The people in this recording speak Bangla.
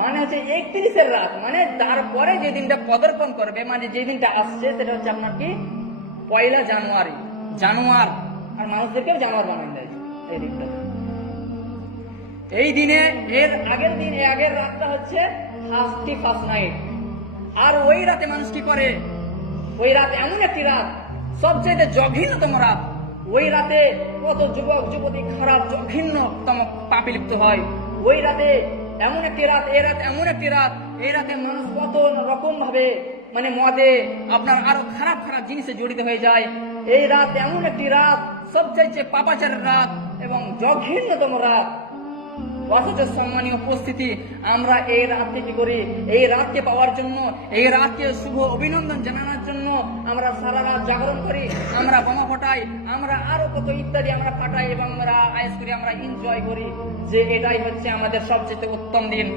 মানে হচ্ছে 31-এর রাত, মানে তারপরে যে দিনটা পদার্পণ করবে, মানে যে দিনটা আসছে সেটা হচ্ছে আপনার কি 1 জানুয়ারি, জানুয়ার, আর মানুষদেরকেও জানুয়ার বানিয়ে দেয় এই দিনটা। এই দিনে এর আগের দিন, এই আগের রাতটা হচ্ছে ফার্স্ট নাইট। আর ওই রাতে মানুষ কি করে, ওই রাত এমন একটি রাত, সবচেয়ে জঘন্যতম রাত। ওই রাতে কত যুবক যুবতী খারাপ জঘন্যতম পাপে লিপ্ত হয়। ওই রাতে এমন একটি রাত, এই রাত এমন একটি রাত, এই রাতে মানুষ কত রকম ভাবে মানে মদে আপনার আরো খারাপ খারাপ জিনিসে জড়িত হয়ে যায়। এই রাত এমন একটি রাত, সবচাইতে পাপাচারের রাত এবং জঘন্যতম রাত। অথচ সম্মানীয় উপস্থিতি, আমরা এই রাতকে কি করি, এই রাতকে পাওয়ার জন্য, এই রাতকে শুভ অভিনন্দন জানানোর জন্য আমরা সারা রাত জাগরণ করি, আমরা বোমা ফাটাই, আমরা আরো কত ইত্যাদি আমরা ফাটাই এবং আমরা আয়েস করি, আমরা এনজয় করি যে এটাই হচ্ছে আমাদের সবচেয়ে উত্তম দিন।